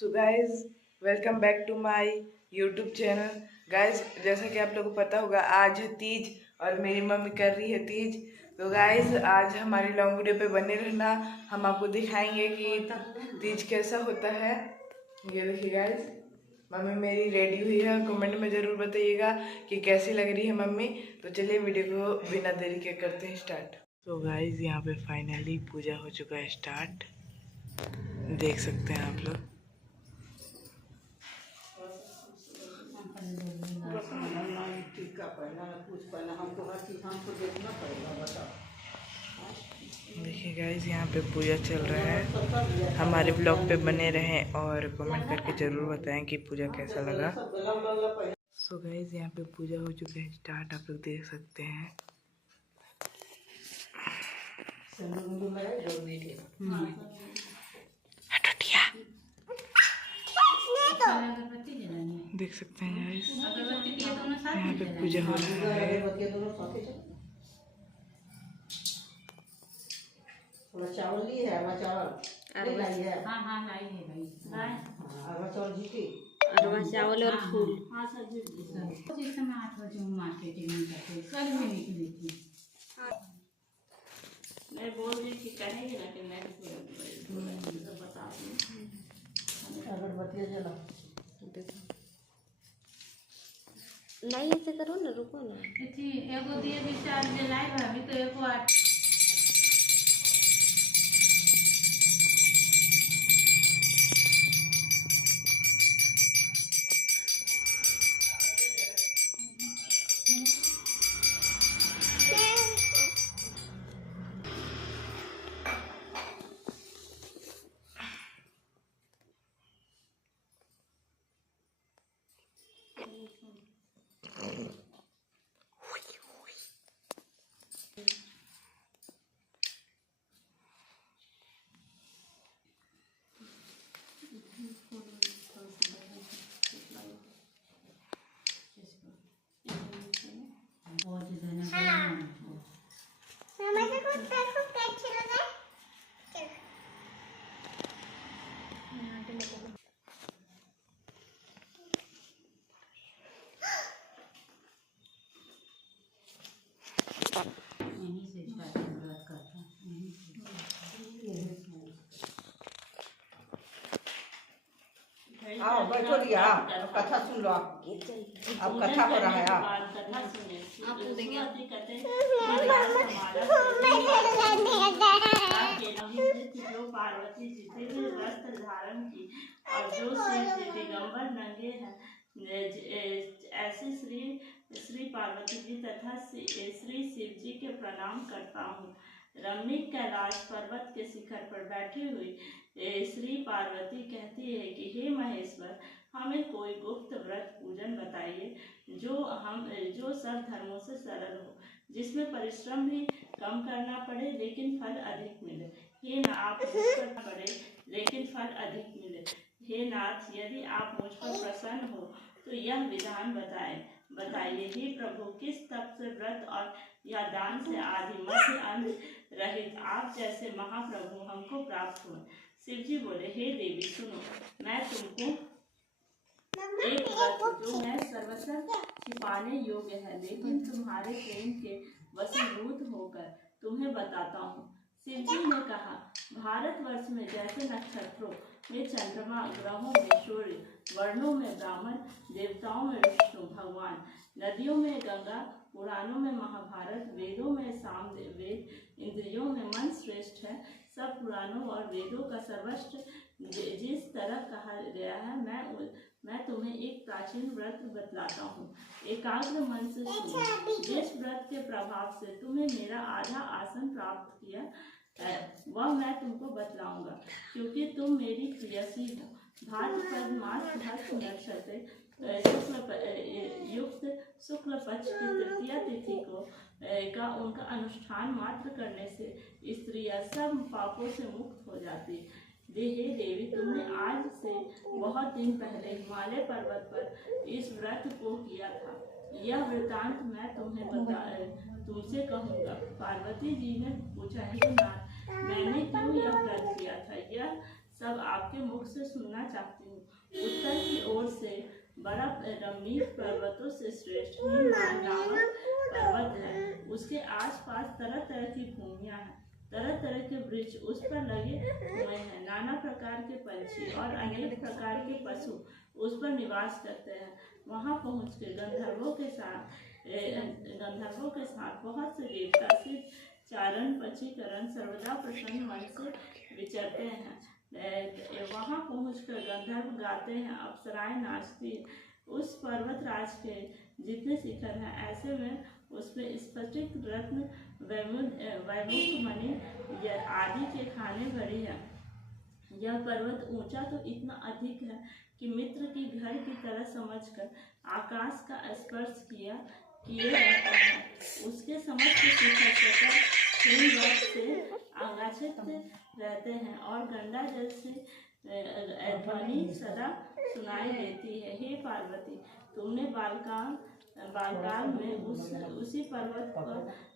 So guys welcome back to my YouTube channel. Guys जैसा कि आप लोगों को पता होगा आज है तीज और मेरी मम्मी कर रही है तीज। तो गाइज आज हमारी लॉन्ग वीडियो पे बने रहना, हम आपको दिखाएंगे कि तीज कैसा होता है। ये देखिए गाइज मम्मी मेरी रेडी हुई है, कमेंट में ज़रूर बताइएगा कि कैसी लग रही है मम्मी। तो चलिए वीडियो को बिना देरी के करते हैं स्टार्ट। तो गाइज यहाँ पे फाइनली पूजा हो चुका है स्टार्ट, देख सकते हैं आप लोग। देखिए गाइज यहाँ पे पूजा चल रहा है, हमारे ब्लॉग पे बने रहें और कमेंट करके ज़रूर बताएं कि पूजा कैसा लगा। सो गाइज यहाँ पे पूजा हो चुका है स्टार्ट, आप लोग देख सकते हैं। देख सकते हैं गाइस यहाँ पे पूजा हो रहा है। चावल ली है, चावल लाई है। हाँ हाँ लाई है भाई। चावल जी की चावल और फूल। हाँ सर जी इस समय 8 बजे मार्केटिंग में जाते सर भी निकली थी। मैं बोल रही थी कहेंगे ना कि मैं बता दूँ अगरबत्ती जला नहीं ऐसे करो ना, रुको ना। एगो दिए भी चार जलाए भाभी तो एगो 8 यहीं से स्टार्टिंग बात करता आओ बैठो लिया, कथा सुन लो। अब कथा हो रहा है। कथा सुने आप जो पार्वती जी दिव्य वस्त्र धारण की और जो शिव दिगंबर नंगे हैं, ऐसे श्री पार्वती जी तथा श्री शिव जी के प्रणाम करता हूँ। रमणीक कैलाश पर्वत के शिखर पर बैठी हुई श्री पार्वती कहती है कि हे महेश्वर, हमें कोई गुप्त व्रत पूजन बताइए जो सब धर्मों से सरल हो, जिसमें परिश्रम भी कम करना पड़े लेकिन फल अधिक मिले। हे नाथ, मुझ पर पड़े लेकिन फल अधिक मिले। हे नाथ, यदि आप मुझ पर प्रसन्न हो तो यह विधान बताइए। हे प्रभु, किस तप से, व्रत और या दान से आदि मध्य अंत रहित आप जैसे महाप्रभु हमको प्राप्त हुए। शिव जी बोले, हे देवी सुनो, मैं तुमको एक व्रत जो मैं सर्वत्र छिपाने योग्य है लेकिन तुम्हारे प्रेम के वशीभूत होकर तुम्हें बताता हूँ। शिव जी ने कहा, भारतवर्ष में जैसे नक्षत्रों में चंद्रमा, ग्रहों में सूर्य, वर्णों में ब्राह्मण, देवताओं में विष्णु भगवान, नदियों में गंगा, पुराणों में महाभारत, वेदों में सामवेद, इंद्रियों में मन श्रेष्ठ है, सब पुराणों और वेदों का सर्वश्रेष्ठ जिस तरह कहा गया है, मैं तुम्हें एक प्राचीन व्रत बतलाता हूँ। एकाग्र मन से सुनो। जिस व्रत के प्रभाव से तुम्हें मेरा आधा आसन प्राप्त किया है वह मैं तुमको बतलाऊंगा, क्योंकि तुम मेरी प्रियसी हो। भाद्रपद मास नक्षत्र युक्त शुक्ल पक्ष की तृतीया तिथि को का उनका अनुष्ठान मात्र करने से स्त्रियां सब पापों से मुक्त हो जाती। हे देवी, तुमने आज से बहुत दिन पहले हिमालय पर्वत पर इस व्रत को किया था। यह वृतांत मैं तुमसे कहूँगा। पार्वती जी ने पूछा, हे नाथ, मैंने क्यों यह व्रत किया था, यह सब आपके मुख से सुनना चाहती हूँ। उत्तर की ओर से बड़ा रमणीक पर्वतों से श्रेष्ठ हिमवान नामक पर्वत है। उसके आसपास तरह तरह की भूमियां हैं, तरह तरह के वृक्ष उस पर लगे हुए हैं। नाना प्रकार के पंछी और अनेक प्रकार के पशु उस पर निवास करते हैं। वहां पहुंचकर गंधर्वों के साथ बहुत से देवता सिर्फ चारण पचीकरण सर्वदा प्रसन्न मन से विचरते हैं। वहां पहुंचकर गंधर्व गाते हैं, अप्सराएं नाचती हैं। उस पर्वतराज के जितने शिखर हैं ऐसे में उसमें स्फटिक रत्न वैमुख मणि आदि के खाने भरी है। यह पर्वत ऊंचा तो इतना अधिक है कि मित्र की घर की तरह समझकर आकाश का स्पर्श किए रहता है। उसके समस्त शिखर सतह हिमवत् से आगाछित रहते हैं और गंगा जल से ध्वनि सदा सुनाई देती है। हे पार्वती, तुमने बालकाल में उसी पर्वत पर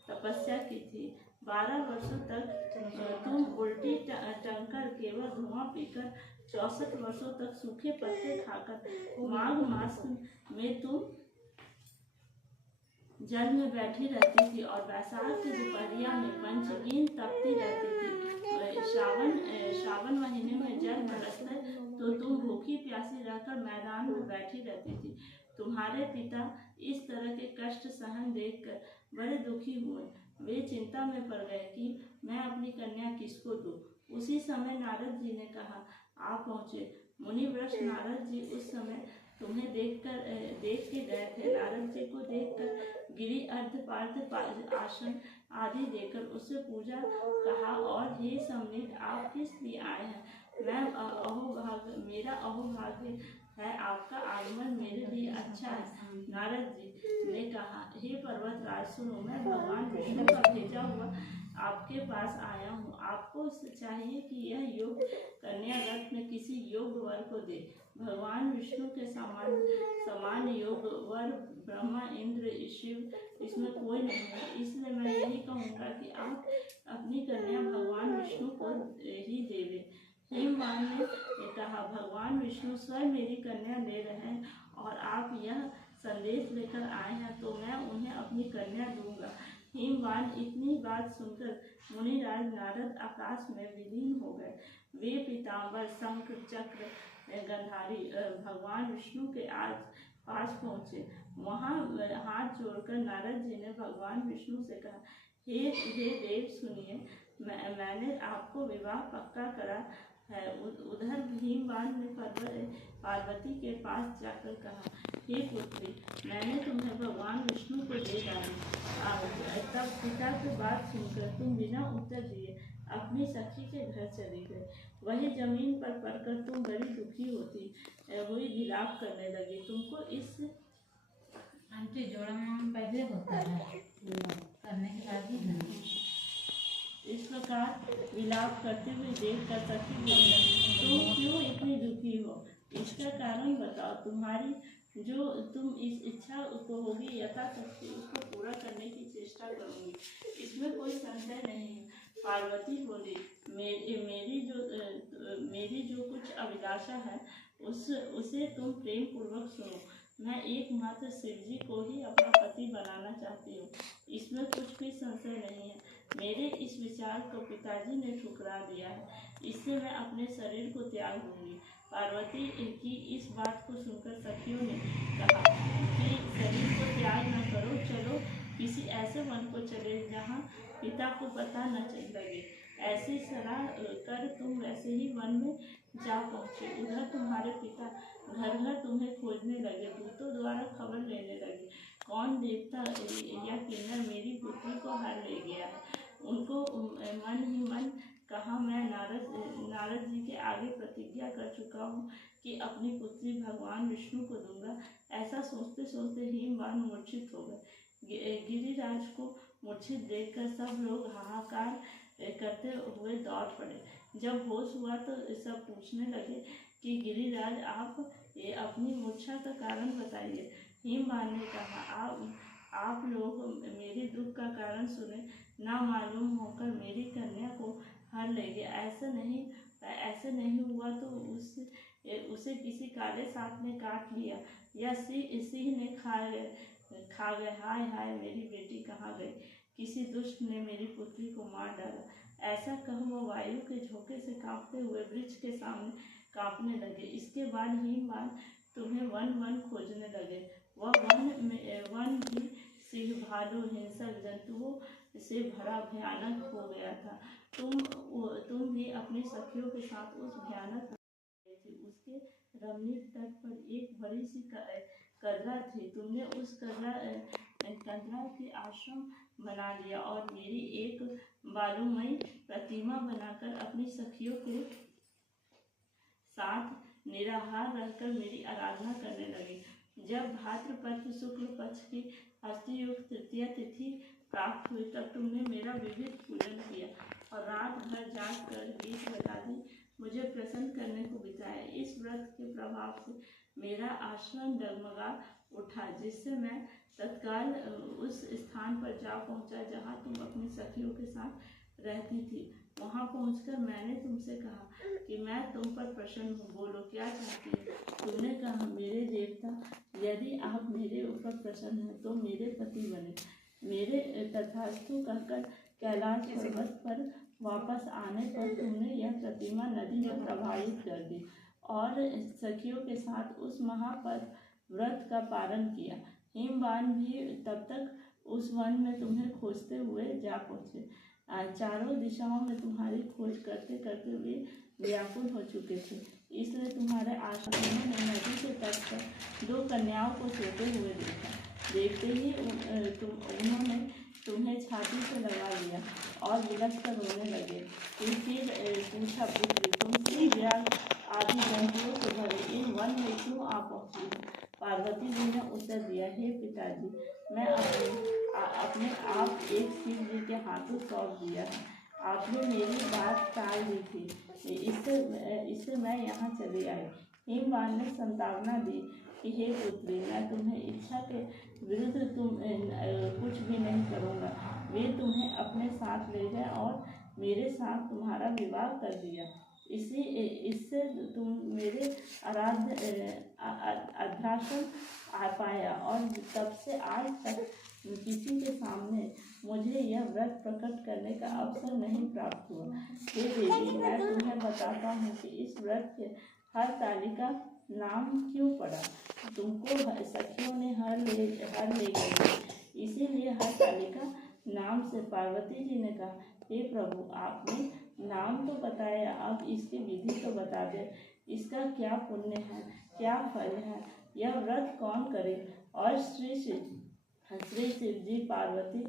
तपस्या की थी। 12 वर्षों तक तुम उल्टी टंकर केवल धुआं पीकर, 64 वर्षों तक सूखे पत्ते खाकर, माघ मास में तुम जल में बैठी रहती थी और वैशाख की दोपहरिया में पंचगीन तपती रहती थी। श्रावण महीने में जल बरसते तो तुम भूखी प्यासी रहकर मैदान में बैठी रहती थी। तुम्हारे पिता इस तरह के कष्ट सहन देखकर बड़े दुखी हुए। वे चिंता में पड़ गए कि मैं अपनी कन्या किसको दूं। उसी समय नारद जी ने कहा, आप पहुँचे। मुनिवृष नारद जी उस समय तुम्हें देख के गए थे। नारद जी को देखकर गिरि अर्ध आसन आदि देकर उससे पूजा कहा और हे सम्राट, आप किस लिए आए हैं? मेरा अहोभाग्य है, आपका आगमन मेरे लिए अच्छा है। नारद जी ने कहा, हे पर्वतराज सुनो, मैं भगवान विष्णु का भेजा हुआ आपके पास आया हूँ। आपको चाहिए कि यह योग कन्या रत्न किसी योग वर को दे। भगवान विष्णु के समान योग वर ब्रह्मा इंद्र शिव इसमें कोई नहीं है। इसलिए मैं यही कहूँगा कि आप अपनी कन्या भगवान विष्णु को ही देवे। हिमवान ने कहा, भगवान विष्णु स्वयं मेरी कन्या ले रहे हैं और आप यह संदेश लेकर आए हैं तो मैं उन्हें अपनी कन्या दूंगा। हिमवान इतनी बात सुनकर मुनिराज नारद आकाश में विलीन हो गए। वे पीताम्बर शंख चक्र गंधारी भगवान विष्णु के पास पहुँचे। वहाँ हाथ जोड़कर नारद जी ने भगवान विष्णु से कहा, हे देव सुनिए, मैंने आपको विवाह पक्का करा है। उधर हिमवान ने पार्वती के पास जाकर कहा, हे पुत्री, मैंने तुम्हें भगवान विष्णु को दे डाली। तब पिता की बात सुनकर तुम बिना उत्तर दिए अपनी सखी के घर चली गई। वही जमीन पर पड़कर तुम बड़ी दुखी हुई विलाप करने लगी। तुमको इस जोड़ा पहले होता है करने के बाद ही नहीं। इस प्रकार विलाप करते हुए देख कर सखी बोली, तुम क्यों इतनी दुखी हो? इसका कारण बताओ। तुम इस इच्छा को होगी यथाशक्ति उसको पूरा करने की चेष्टा करूंगी, इसमें कोई संशय नहीं है। पार्वती बोली, मेरी जो कुछ अभिलाषा है उसे तुम प्रेम पूर्वक सुनो। मैं एकमात्र शिव जी को ही अपना पति बनाना चाहती हूँ, इसमें कुछ भी संशय नहीं है। मेरे इस विचार को पिताजी ने ठुकरा दिया है, इससे मैं अपने शरीर को त्याग दूंगी। पार्वती की इस बात को सुनकर सखियों ने कहा कि शरीर को त्याग न करो, चलो किसी ऐसे वन को चले जहाँ पिता को पता न लगे। ऐसी सलाह कर तुम वैसे ही वन में जा पहुँचे। उधर तुम्हारे पिता घर घर तुम्हें खोजने लगे, दूतों द्वारा खबर लेने लगे, कौन देवता या किन्नर मेरी पुत्री को हर ले गया है। उनको मन ही मन कहा, मैं नारद जी के आगे प्रतिज्ञा कर चुका हूँ कि अपनी पुत्री भगवान विष्णु को दूंगा। ऐसा सोचते सोचते हिमवान मूर्छित हो गए। गिरिराज को मूर्छित देखकर सब लोग हाहाकार करते हुए दौड़ पड़े। जब होश हुआ तो सब पूछने लगे कि गिरिराज, आप अपनी मूर्छा का कारण बताइए। हिमवान ने कहा, आप लोग मेरे दुख का कारण सुने, ना मालूम होकर मेरी कन्या को हर ले गए। ऐसा नहीं हुआ तो उसे किसी काले सांप ने काट लिया या सिंह ने खा गए। हाय हाय, मेरी बेटी कहाँ गई? किसी दुष्ट ने मेरी पुत्री को मार डाला। ऐसा कह वो वायु के झोंके से कांपते हुए वृक्ष के सामने कांपने लगे। इसके बाद हिमवान तुम्हें वन वन खोजने लगे। वह वन भी सिंह, भालू, हिंसक जंतुओं से भरा भयानक हो गया था। तुम भी अपनी सखियों के साथ उस भयानक थी। उसके रमणीक तट पर एक बड़ी सी कदरा थी। तुमने उस कदरा के आश्रम बना लिया और मेरी एक बालूमयी प्रतिमा बनाकर अपनी सखियों के साथ निराहार रहकर मेरी आराधना करने लगी। जब भाद्रपद शुक्ल पक्ष की हस्तियुक्त तृतीया तिथि प्राप्त हुई तब तुमने मेरा विविध पूजन किया और रात भर जाग कर गीत बजाने मुझे प्रसन्न करने को बिताया। इस व्रत के प्रभाव से मेरा आश्रम डगमगा उठा, जिससे मैं तत्काल उस स्थान पर जा पहुंचा जहां तुम अपनी सखियों के साथ रहती थी। वहां पहुंचकर मैंने तुमसे कहा कि मैं तुम पर प्रसन्न हूँ, बोलो क्या चाहती हो? तुमने कहा, मेरे देवता, यदि आप मेरे ऊपर प्रसन्न हैं तो मेरे पति बने। मेरे तथास्तु कहकर कैलाश पर्वत पर वापस आने पर तुमने यह प्रतिमा नदी में प्रवाहित कर दी और सखियों के साथ उस महापर्व व्रत का पालन किया। हिमवान भी तब तक उस वन में तुम्हें खोजते हुए जा पहुँचे। चारों दिशाओं में तुम्हारी खोज करते करते वे व्याकुल हो चुके थे। इसलिए तुम्हारे आश्रम ने नदी के तट पर 2 कन्याओं को सोते हुए देखा। देखते ही उन्होंने तुम्हें छाती से लगा लिया और विलख कर रोने लगे। फिर पूछा, पुत्री, तुम सिंह, व्याघ्र आदि जंतुओं से भरे इन वन में क्यों आ पहुँची? पार्वती जी ने उत्तर दिया, हे पिताजी, मैं अपने आप एक शिव जी के हाथों सौंप दिया है। आपने मेरी बात टाल दी थी, इससे मैं यहाँ चली आई। हिमवान ने संतावना दी कि हे पुत्री, मैं तुम्हें इच्छा के विरुद्ध कुछ भी नहीं करूँगा। वे तुम्हें अपने साथ ले गए और मेरे साथ तुम्हारा विवाह कर दिया। इससे तुम मेरे अध्यासन आ पाया और तब से आज तक किसी के सामने मुझे यह व्रत प्रकट करने का अवसर नहीं प्राप्त हुआ। हे देवी, मैं तुम्हें बताता हूँ कि इस व्रत के हरतालिका नाम क्यों पड़ा। तुमको सखियों ने हर ले गई, इसीलिए हरतालिका नाम से। पार्वती जी ने कहा, हे प्रभु, आपने नाम तो बताया, अब इसकी विधि तो बता दे। इसका क्या पुण्य है, क्या फल है, यह व्रत कौन करे? और श्री शिव जी पार्वती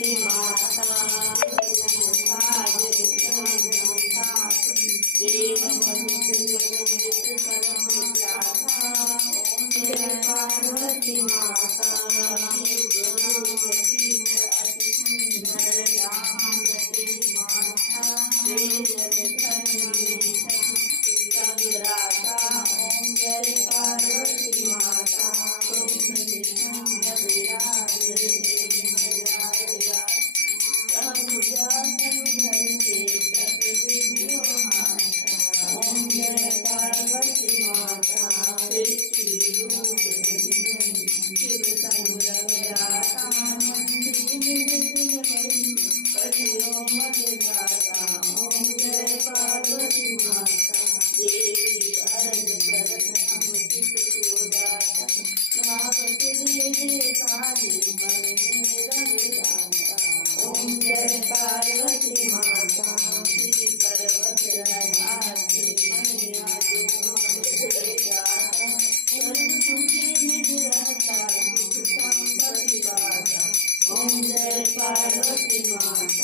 पार्वती माता देव पार्वती माता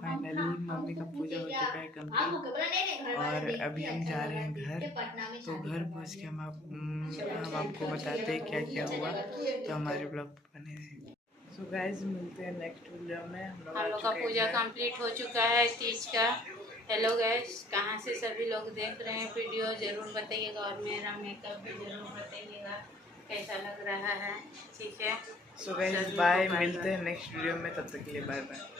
फाइनली मम्मी का पूजा हो चुका है कंप्लीट और अभी हम जा रहे हैं घर। तो घर पहुंच के हम आपको बताते हैं क्या क्या हुआ, तो हमारे ब्लॉग बने रहेंगे। सो गाइस मिलते हैं नेक्स्ट वीडियो में। हम लोग का पूजा कंप्लीट हो चुका है तीज का। हेलो गाइस, कहाँ से सभी लोग देख रहे हैं वीडियो ज़रूर बताइएगा और मेरा मेकअप भी ज़रूर बताइएगा कैसा लग रहा है, ठीक है। सो गाइस बाय, मिलते हैं नेक्स्ट वीडियो में, तब तक के लिए बाय बाय।